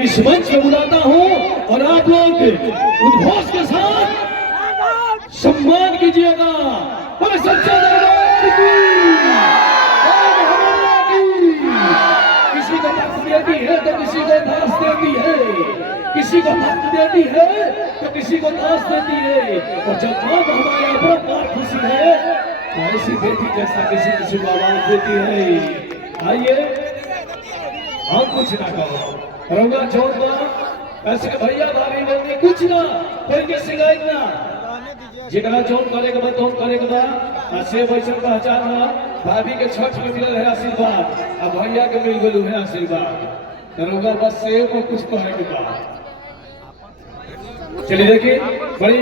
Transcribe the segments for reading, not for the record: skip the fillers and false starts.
इस मंच में बुलाता हूँ और आप लोग उद्घोष के साथ सम्मान कीजिएगा। और सच्चा दरबार की किसी को ताकत देती है तो किसी को धास देती है, किसी को ताकत देती है तो किसी को धास देती है। और जब आप हमारे अपना खुशी है तो ऐसी बेटी जैसा किसी को आवाज देती है। आइए हम कुछ ना कहो रंगा छोड़ ऐसे भैया भाभी बहनी कुछ ना कोई के शिकायत ना जितना जोन करेगा मैं तो करेगा से वैसे पहचान भाभी के छठ में मिलल है आशीर्वाद अब भैया के मिल गलू है आशीर्वाद रंगा बस से को कुछ कहे के बाद चलिए देखिए बड़ी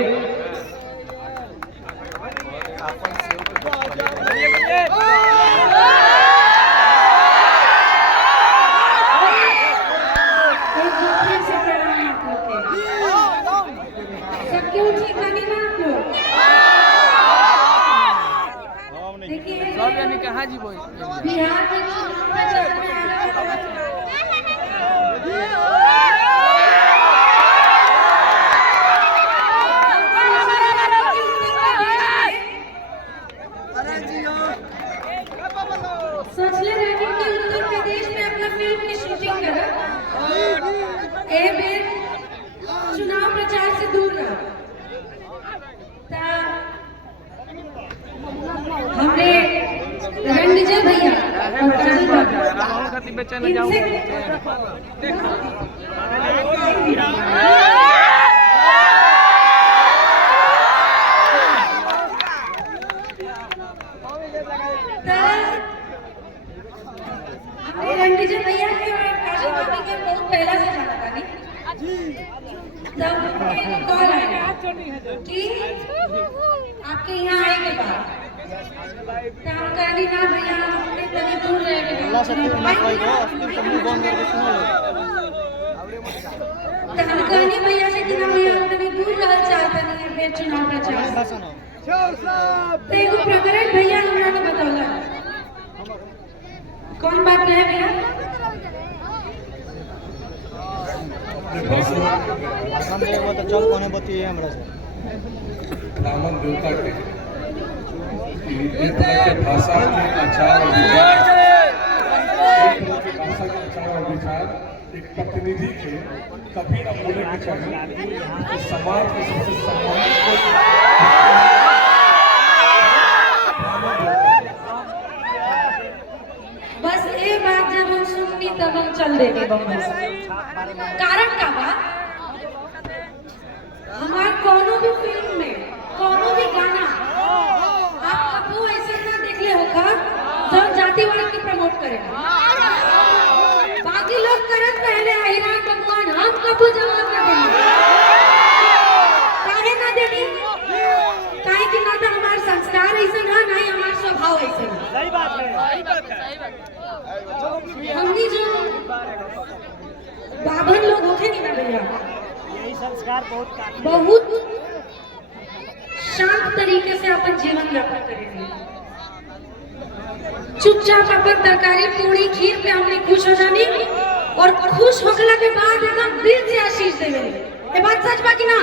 कहाँ जी बोल बिहार में सोचले रहे कि उत्तर प्रदेश में अपना फिल्म की शूटिंग करा ए बेर चुनाव प्रचार से दूर रहा हमने रणविजय भैया रणविजय भैया के और काशी भाभी के बहुत पहला से जाना था नहीं तब कॉल आया कि आपके यहाँ आए के बाद काम करनी ना भैया अपने तनी दूर रह के अल्लाह से ना कोई को समूह बंद करके सुनो काम करनी भैया से कि ना भैया तनी दूर रह चाहता नहीं है फिर चुनाव प्रचार तो एगो प्रकरण भैया हमरा ने बतौला कौन बात है भैया हम एगो तो चल कोने बतिए हमरा से ब्राह्मण देवता के भाषा के आचार और विचार एक प्रतिनिधि के कभी न बोले के चाहिए कि समाज के सबसे सम्मानित बस ये बात जब हम सुननी तब हम चल देंगे बम्बई कारण का बात हमारे कोनो भी फिल्म में कोनो भी गाना वो ऐसा ना देख ले होगा सब जाति वाले की प्रमोट करेगा बाकी लोग करत पहले अहिरान भगवान हम कबू जवाब ना देंगे काहे ना देनी काहे कि ना तो हमारे संस्कार ऐसे ना ही हमारा स्वभाव ऐसे ना सही बात है सही बात है सही बात हमनी जो बाभन लोग होते नहीं ना भैया यही संस्कार बहुत शांत तरीके से अपन जीवन यापन करेंगे चुपचाप अपन तरकारी पूरी खीर पे हमने खुश हो जानी और खुश होने के बाद एकदम दिल से आशीष देवे ये बात सच बा कि ना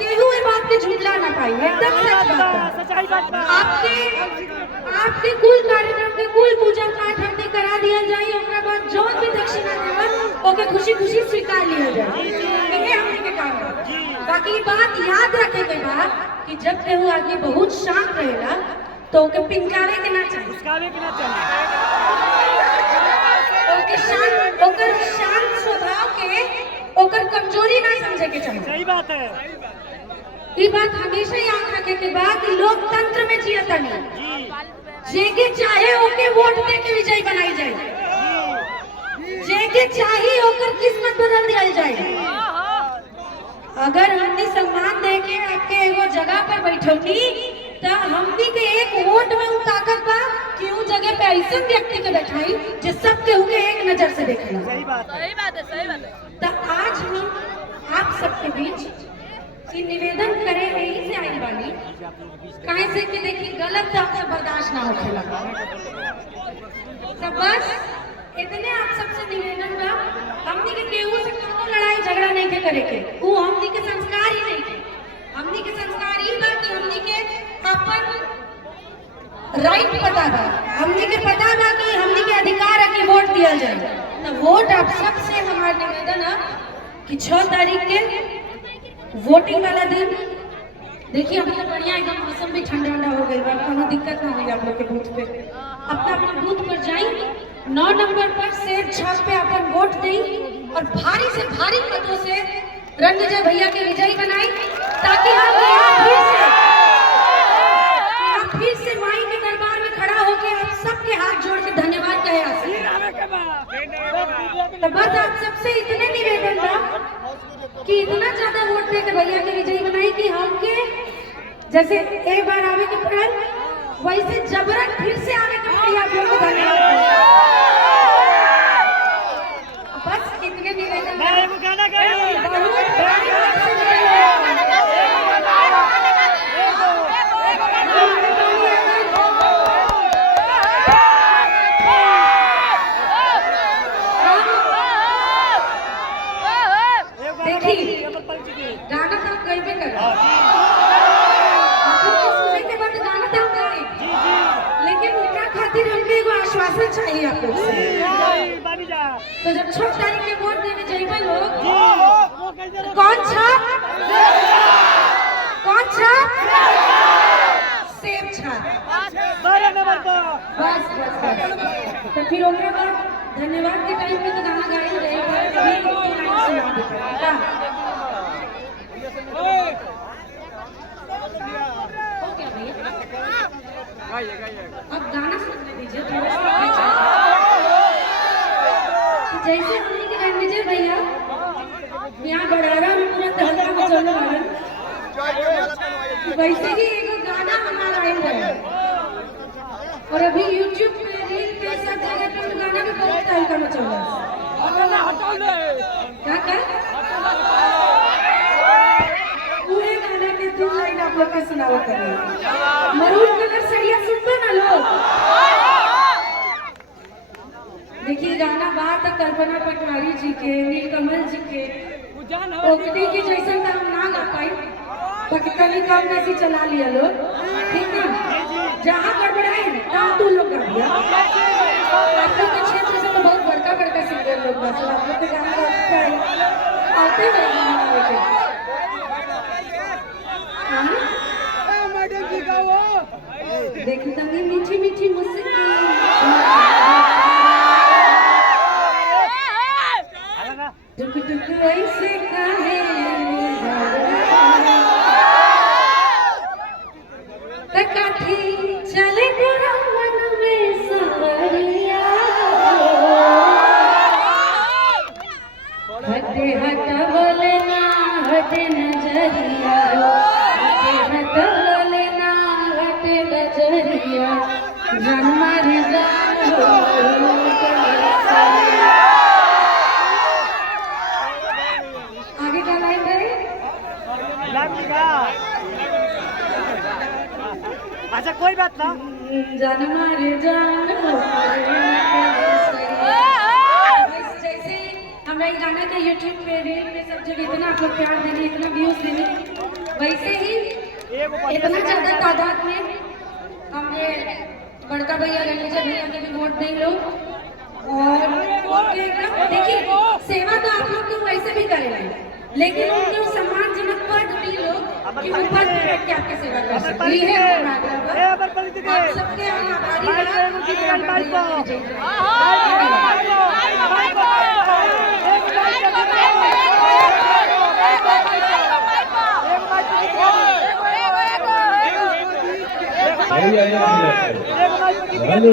केहू ये बात के झुठला ना पाई एकदम सच बात आपके कुल कार्यक्रम के कुल पूजा पाठ हमने करा दिया जाए ओकरा बाद जौन भी दक्षिणा देवन ओके खुशी खुशी स्वीकार लिया जाए ये हमने के काम बा बाकी बात याद रखे के बा कि जब केहू आदमी बहुत शांत रहेला तो ओके पिंकावे के ना चाहिए ओकर शांत स्वभाव के ओकर कमजोरी ना समझे के चाहिए सही बात है ये बात हमेशा याद रखे के बा कि लोकतंत्र में जियता नहीं जेके चाहे ओके वोट दे के विजयी बनाई जाए जेके चाहे ओकर किस्मत बदल दिया जाए अगर हमने सम्मान दे के आपके एगो जगह पर बैठौनी तो हमनी के एक वोट में ताकत बा कि उस जगह पे ऐसा व्यक्ति के बैठाई जो सब केहू के एक नजर से देखेला सही बात है सही बात है सही बात है तो आज हम आप सबके बीच ये निवेदन करें यही से आई वाली काहे से कि देखिए गलत तो आपसे बर्दाश्त ना होखेला तो बस इतने आप सबसे निवेदन बा करे के, वो हमनी के संस्कार ही नहीं के। हमनी के संस्कार ही बा कि हमनी के अपन राइट पता बा, हमनी के पता बा कि हमनी के अधिकार है कि वोट दिया जाए। तो वोट आप सबसे हमारा निवेदन है कि 6 तारीख के वोटिंग वाला दिन देखिए अभी तो बढ़िया एकदम मौसम भी ठंडा ठंडा हो गई बा, कोनो दिक्कत ना होगी आप लोग के बूथ पे। अपना अपना बूथ पर जाइए, 9 नंबर पर सेब छाप पे अपन वोट दें और भारी से भारी मतों से रणविजय भैया के विजयी बनाई, ताकि हम यहाँ फिर से माई के दरबार में खड़ा होकर आप सबके हाथ जोड़ के धन्यवाद कहे आ सके। तो बस आप सबसे इतने निवेदन था कि इतना ज्यादा वोट दे के भैया के विजयी बनाई कि हमके जैसे एक बार आवे के पड़ल वैसे जबरन फिर से आवे के पड़ी। आप लोगों को धन्यवाद। बस इतने निवेदन देखिए गाना तो आप गईबे कर सुने के बाद गाना तो हम गाए, लेकिन उनका खातिर हमके एगो आश्वासन चाहिए आप लोग से। तो जब 6 तारीख के वोट देने जाइबे लोग, कौन छाप सेब छाप बस तो फिर ओकरा बाद धन्यवाद के टाइम पे तो गाना गाए रहे अब गाना सुनने दीजिए थोड़ा सा। जैसे हमने के रणविजय भैया यहाँ बड़ारा में पूरा तहलका मचौले वाले, वैसे ही एक गाना हमारा आए रहे और अभी YouTube पे रील पे सब जगह पे गाना भी बहुत तहलका मचौला। क्या पूरे गाना के 2 लाइन आप लोग के सुनाओ करिए। मरून कलर सड़िया सुनते ना लोग। देखिए गाना बात कल्पना पटवारी जी के, नीलकमल जी के, ओकनी के जैसा तो हम ना गा पाई, बाकी कभी कम वैसी चला लिया लोग, ठीक है। जहाँ गड़बड़ाए तहाँ तू लोग कर दिया। आप लोग के क्षेत्र से तो बहुत बड़का बड़का सिंगर लोग बस आप लोग के गाना आते जाएंगे। देखी तंगी मीठी मीठी मुस्कुराहट टुक टुक ऐसे काहे काठी चले गोरा मन में सवरिया हटे हट बोले ना हटे नजरिया, हटे हट बोले ना हटे नजरिया, जान मारे आगे का लाइन है। अच्छा कोई बात ना, जान मारे जान जैसे हमरा ये गाना के YouTube पे रील पे सब जगह इतना आप लोग प्यार देने, इतना व्यूज देने, वैसे ही इतना ज्यादा तादाद में हमने बड़का भैया रणविजय भैया के भी वोट दें लोग। और देखिए सेवा तो आप लोग तो वैसे भी करेंगे, लेकिन उनके सम्मानजनक पद भी लोग कि वो पद पे बैठ के आपकी सेवा कर सकते हैं। आप सबके हम आभारी हेलो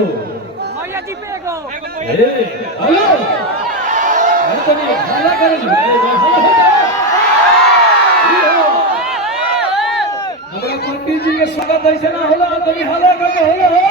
भैया जी पे गो हेलो अरे हाला करे हमरा पंडित जी के स्वागत ऐसे ना होला, तनी हाला करे होला।